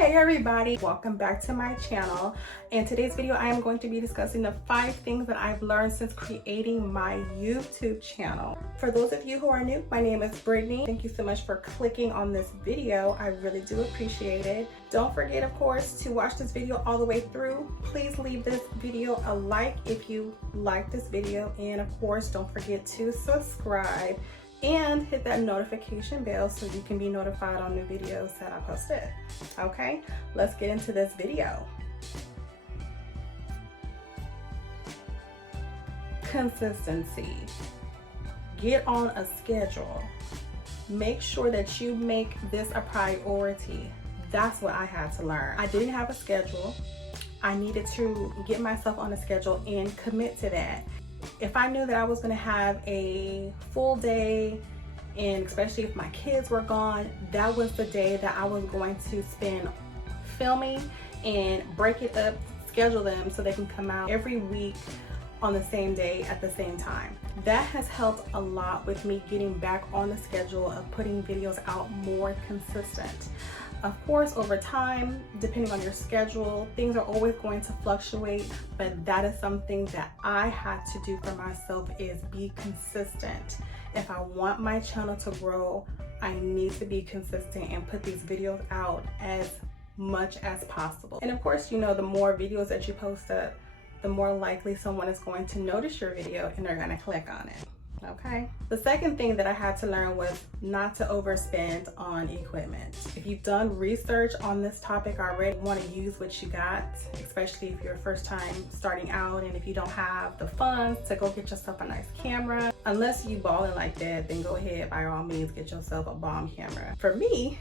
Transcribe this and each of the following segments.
Hey everybody, welcome back to my channel. In today's video, I am going to be discussing the 5 things that I've learned since creating my YouTube channel. For those of you who are new, my name is Brittany. Thank you so much for clicking on this video. I really do appreciate it. Don't forget, of course, to watch this video all the way through. Please leave this video a like if you like this video, and of course, don't forget to subscribe and hit that notification bell so you can be notified on new videos that I posted. Okay, let's get into this video. Consistency. Get on a schedule. Make sure that you make this a priority. That's what I had to learn. I didn't have a schedule. I needed to get myself on a schedule and commit to that. If I knew that I was going to have a full day, and especially if my kids were gone, that was the day that I was going to spend filming and break it up, schedule them so they can come out every week on the same day at the same time. That has helped a lot with me getting back on the schedule of putting videos out more consistent. Of course, over time, depending on your schedule, things are always going to fluctuate, but that is something that I had to do for myself, is be consistent. If I want my channel to grow, I need to be consistent and put these videos out as much as possible. And of course, you know, the more videos that you post up, the more likely someone is going to notice your video and they're going to click on it. Okay. The second thing that I had to learn was not to overspend on equipment. If you've done research on this topic already, you want to use what you got, especially if you're first time starting out and if you don't have the funds to go get yourself a nice camera. Unless you balling like that, then go ahead, by all means, get yourself a bomb camera. For me,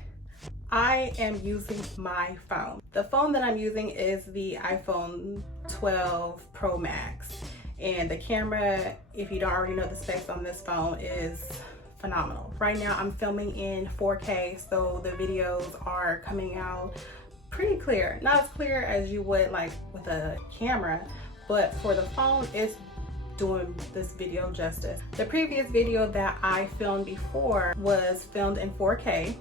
I am using my phone. The phone that I'm using is the iPhone 12 Pro Max. And the camera, if you don't already know the specs on this phone, is phenomenal. Right now I'm filming in 4K, so the videos are coming out pretty clear. Not as clear as you would like with a camera, but for the phone, it's doing this video justice. The previous video that I filmed before was filmed in 4K.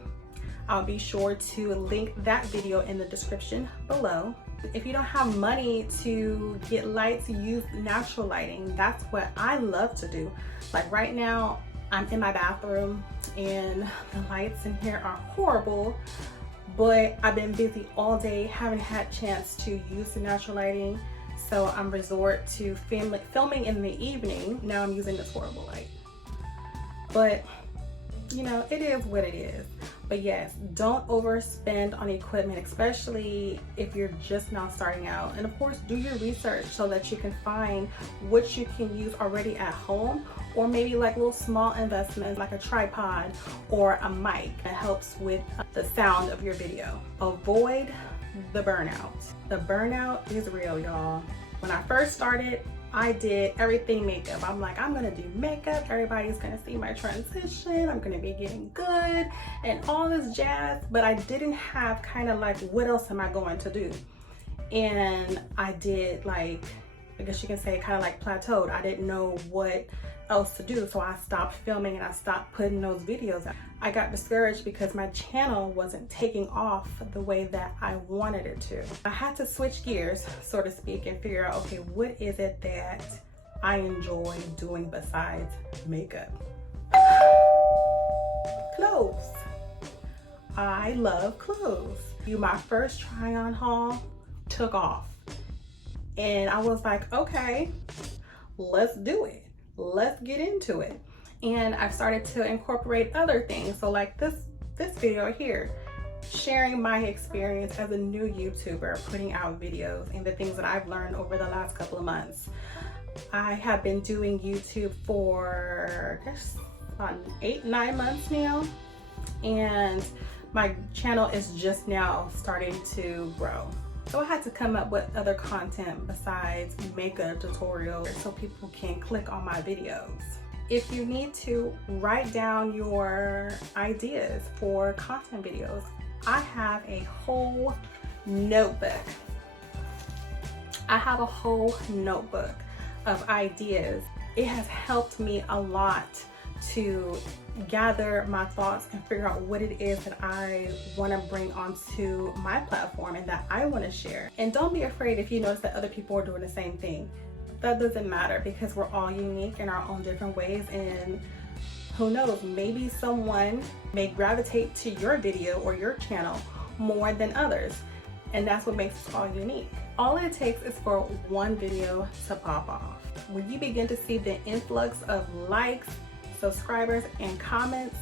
I'll be sure to link that video in the description below. If you don't have money to get lights, use natural lighting. That's what I love to do. Like right now, I'm in my bathroom and the lights in here are horrible, but I've been busy all day, haven't had chance to use the natural lighting. So I'm resort to filming in the evening. Now I'm using this horrible light. But you know, it is what it is. But yes, don't overspend on equipment, especially if you're just now starting out. And of course, do your research so that you can find what you can use already at home, or maybe like little small investments like a tripod or a mic that helps with the sound of your video. Avoid the burnout. The burnout is real, y'all. When I first started, I did everything makeup. I'm like, I'm gonna do makeup, everybody's gonna see my transition, I'm gonna be getting good and all this jazz, but I didn't have kind of like, what else am I going to do? And I did, like, I guess you can say, kind of like plateaued. I didn't know what else to do, so I stopped filming and I stopped putting those videos out. I got discouraged because my channel wasn't taking off the way that I wanted it to. I had to switch gears, so to speak, and figure out, okay, what is it that I enjoy doing besides makeup? Clothes. I love clothes. My first try on haul took off. And I was like, okay, let's do it. Let's get into it. And I started to incorporate other things. So like this video here, sharing my experience as a new YouTuber, putting out videos and the things that I've learned over the last couple of months. I have been doing YouTube for, I guess, about 8-9 months now. And my channel is just now starting to grow. So I had to come up with other content besides makeup tutorials so people can click on my videos. If you need to write down your ideas for content videos, I have a whole notebook. I have a whole notebook of ideas. It has helped me a lot to gather my thoughts and figure out what it is that I want to bring onto my platform and that I want to share. And don't be afraid if you notice that other people are doing the same thing. That doesn't matter, because we're all unique in our own different ways, and who knows, maybe someone may gravitate to your video or your channel more than others, and that's what makes us all unique. All it takes is for one video to pop off. When you begin to see the influx of likes, subscribers, and comments,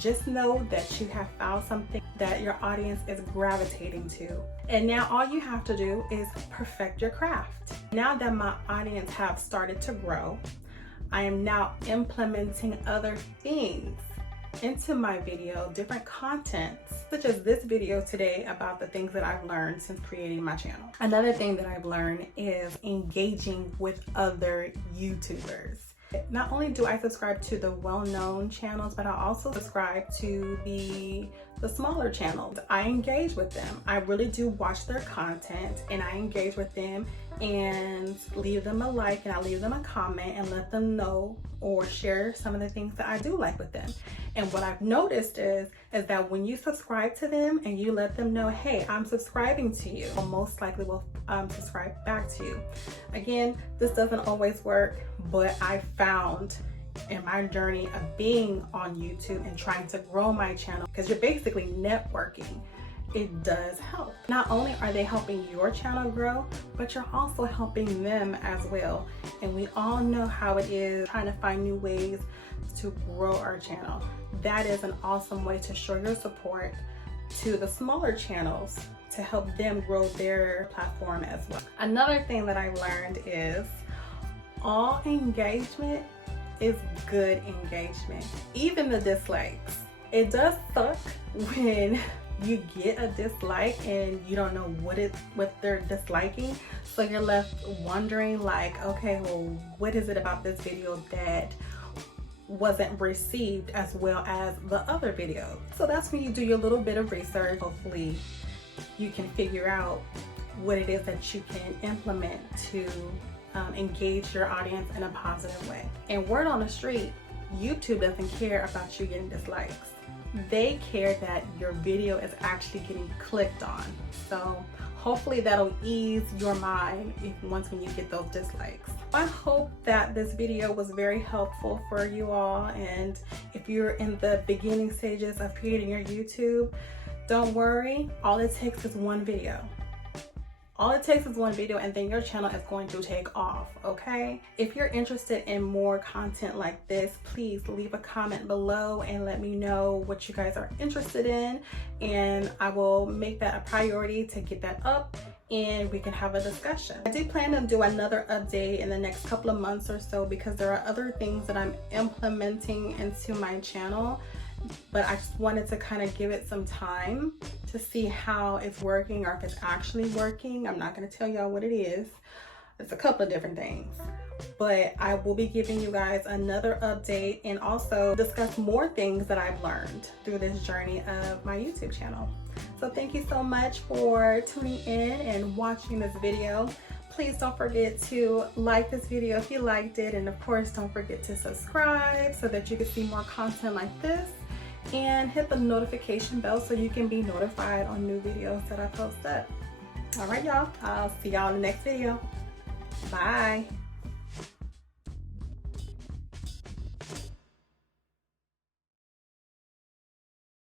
just know that you have found something that your audience is gravitating to. And now all you have to do is perfect your craft. Now that my audience have started to grow, I am now implementing other things into my video, different contents, such as this video today about the things that I've learned since creating my channel. Another thing that I've learned is engaging with other YouTubers. Not only do I subscribe to the well-known channels, but I also subscribe to the smaller channels. I engage with them. I really do watch their content, and I engage with them and leave them a like, and I leave them a comment and let them know or share some of the things that I do like with them. And what I've noticed is that when you subscribe to them and you let them know, hey, I'm subscribing to you, they'll most likely will subscribe back to you. Again, this doesn't always work, but I found in my journey of being on YouTube and trying to grow my channel, because you're basically networking, it does help. Not only are they helping your channel grow, but you're also helping them as well. And we all know how it is trying to find new ways to grow our channel. That is an awesome way to show your support to the smaller channels to help them grow their platform as well. Another thing that I've learned is all engagement is good engagement. Even the dislikes. It does suck when you get a dislike and you don't know what they're disliking, so you're left wondering like, okay, well, what is it about this video that wasn't received as well as the other video? So that's when you do your little bit of research. Hopefully you can figure out what it is that you can implement to engage your audience in a positive way. And word on the street, YouTube doesn't care about you getting dislikes. They care that your video is actually getting clicked on. So hopefully that'll ease your mind once when you get those dislikes. I hope that this video was very helpful for you all, and if you're in the beginning stages of creating your YouTube, don't worry, all it takes is one video. All it takes is one video, and then your channel is going to take off, okay? If you're interested in more content like this, please leave a comment below and let me know what you guys are interested in, and I will make that a priority to get that up and we can have a discussion. I do plan to do another update in the next couple of months or so, because there are other things that I'm implementing into my channel, but I just wanted to kind of give it some time to see how it's working, or if it's actually working. I'm not going to tell y'all what it is. It's a couple of different things, but I will be giving you guys another update and also discuss more things that I've learned through this journey of my YouTube channel. So thank you so much for tuning in and watching this video. Please don't forget to like this video if you liked it, and of course don't forget to subscribe so that you can see more content like this, and hit the notification bell so you can be notified on new videos that I post up. All right, y'all, I'll see y'all in the next video. Bye.